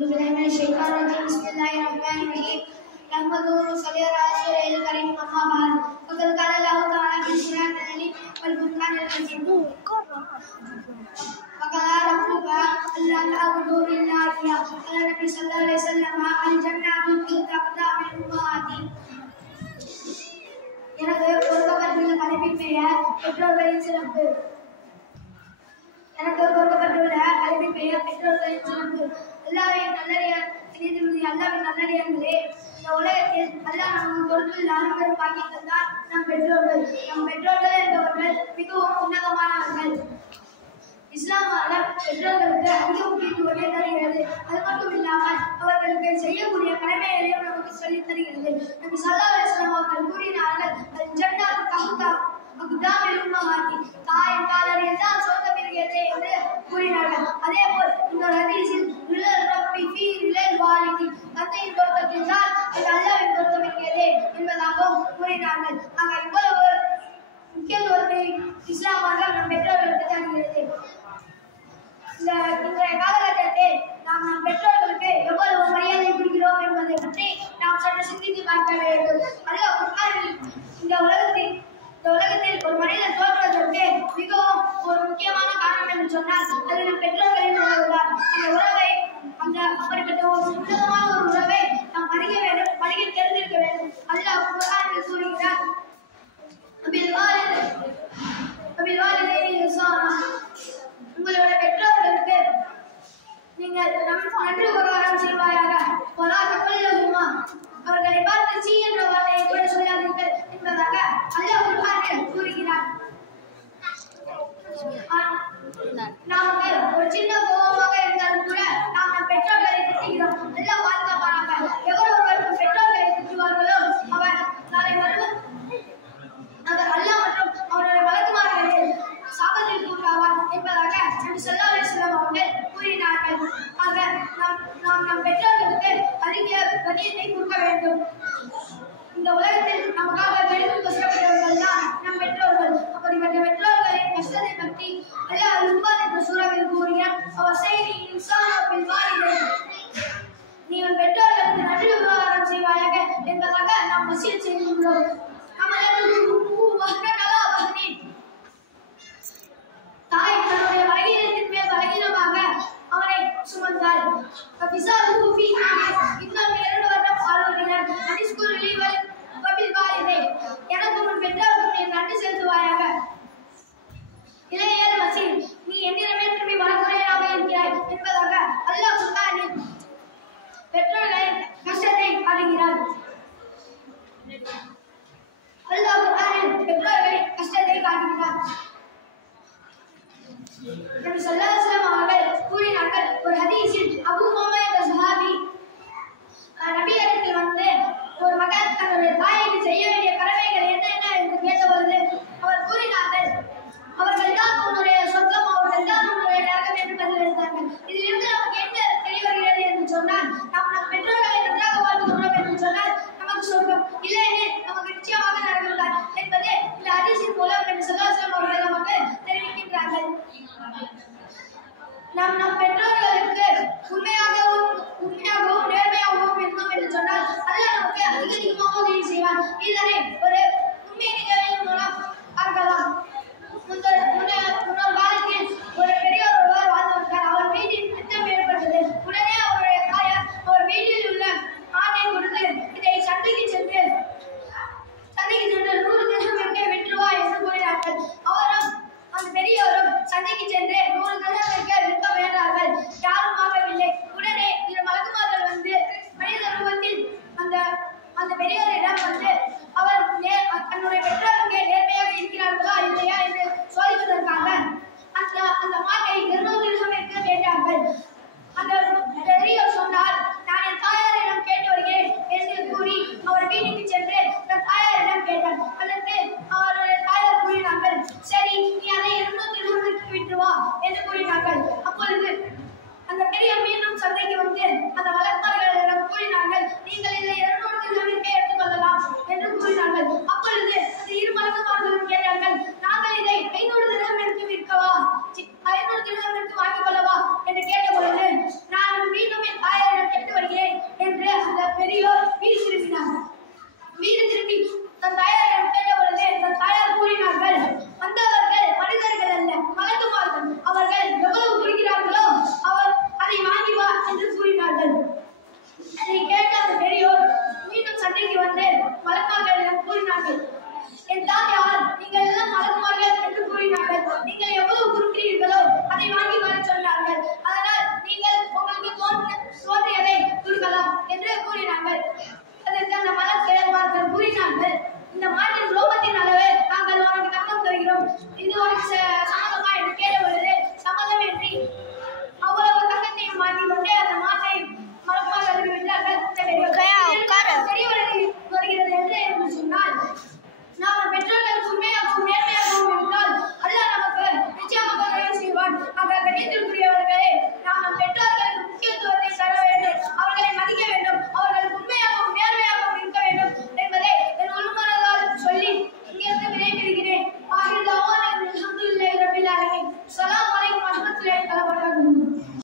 أعوذ بالله من الشيطان الرجيم بسم الله الرحمن الرحيم نحمده ونصلي على رسوله الكريم أما بعد فقد قال الله تعالى في القرآن الكريم والفرقان المجيد وقال ربك ألا تعبدوا إلا إياه قال النبي صلى الله عليه وسلم الجنة تحت أقدام الأمهات எனக்கு கொடுக்கப்பட்டுள்ள தலைப்பின் பெயர் பெற்றோர்களின் சிறப்பு. எனக்கு கொடுக்கப்பட்டுள்ள தலைப்பின் பெயர் பெற்றோர்களின் சிறப்பு. அல்லாஹ்வின் நல்லடியார்களே, இந்த உலகத்தில் அல்லாஹ் நமக்கு கொடுத்துள்ள அனைவரும் பாக்கியங்கள் தான் நம் பெற்றோர்கள். நம் பெற்றோர்கள் என்பவர்கள் மிகவும் உன்னதமானவர்கள். இஸ்லாம் மதம் பெற்றோர்களுக்கு அதிக முக்கியத்துவத்தை தருகிறது. அது மட்டும் இல்லாமல் அவர்களுக்கு செய்யக்கூடிய கடமைகளையும் நமக்கு சொல்லித் தருகிறது. நபி ஸல்லல்லாஹு அலைஹி வஸல்லம் அவர்கள் கூறினார்கள், ஜன்னத்து தஹ்த அக்தாமில் உம்மஹாத்தி, தாயின் காலடியில் தான் சொர்க்கம் இருக்கிறது என்று கூறினார்கள். அதே போல் இந்த ஹதீஸில் ரிலல் ரப்பி ஃபீ ரிலல் வாலிதி, தந்தையின் பொருத்தத்தில் தான் அல்லாஹ்வின் பொருத்தம் இருக்கிறது என்பதாகவும் கூறினார்கள். ஆக இவ்வளவு முக்கியத்துவத்தை இஸ்லாம் மதம் நம் பெற்றோர்களுக்கு தருகிறது. இன்றைய காலகட்டத்தில் நாம் நம் பெற்றோர்களுக்கு எவ்வளவு மரியாதை கொடுக்கிறோம் என்பதை பற்றி நாம் சற்று சிந்தித்து பார்க்க வேண்டும். அல்லாஹ் குர்ஆனில் இந்த உலகத்தில் ஒரு மனிதன் தோற்றுவதற்கு மிகவும் ஒரு முக்கியமான காரணம் என்று சொன்னால் அது நம் பெற்றோர்களின் உறவுதான். அந்த உறவை அப்படிப்பட்ட ஒரு உன்னதமான ஒரு உறவை நாம் மதிக்க வேண்டும், மதிக்க தெரிந்திருக்க வேண்டும். அல்லாஹ் குர்ஆனில் கூறுகிறார், உங்களுடைய பெற்றோர்களுக்கு நீங்கள் நன்றி உபகாரம் செய்வாயாக. அவர்களை பார்த்து சீ என்ற வார்த்தையை கூட சொல்லாதீர்கள் என்பதாக அல்லாஹ் குர்ஆனில் கூறுகிறார். நமக்கு ஒரு சின்ன கோபமாக இருந்தாலும் கூட நாம் நம் பெற்றோர்களை திட்டுகிறோம். அல்லாஹ் பாதுகாப்பானாக. எவர் ஒருவர் பெற்றோர்களை திட்டுவார்களோ அவர் நாளை வருவர் அவர் அல்லாஹ் மற்றும் அவருடைய வழக்குமார்கள் சாபத்தில் கூட்டாவார் என்பதாக நபி ஸல்லல்லாஹு அலைஹி வஸல்லம் அவர்கள் கூறினார்கள். ஆக நாம் நம் பெற்றோர்களுக்கு அதிக கண்ணியத்தை கொடுக்க வேண்டும். இந்த உலகத்தில் நமக்காக பெரிதும் கஷ்டப்பட்டவர்கள் தான் நம் பெற்றோர்கள். அப்படிப்பட்ட பெற்றோர்களின் கஷ்டத்தை பற்றி அல்லாஹ் அல்-குர்ஆன் என்ற சூறாவில் கூறுகிறார், வஸைனி இன்சான பில் வாலிதைன், நீ உன் பெற்றோர்களுக்கு நன்றி உபகாரம் செய்வாயாக என்பதாக நாம் வசியத் செய்துள்ளோம். தாய் தன்னுடைய பலகீனத்தின் மேல் பலகீனமாக அவனை சுமந்தாள். இன்னும் 2 வருடம் ஆளுநர் எனக்கு உன் பெற்றோர்களுக்கு நன்றி செலுத்துவாயாக. இளையர் மசீர், நீ என்னிடமே திரும்பி வரக்குறையாக இருக்கிறாய் என்பதாக அல்லாஹ்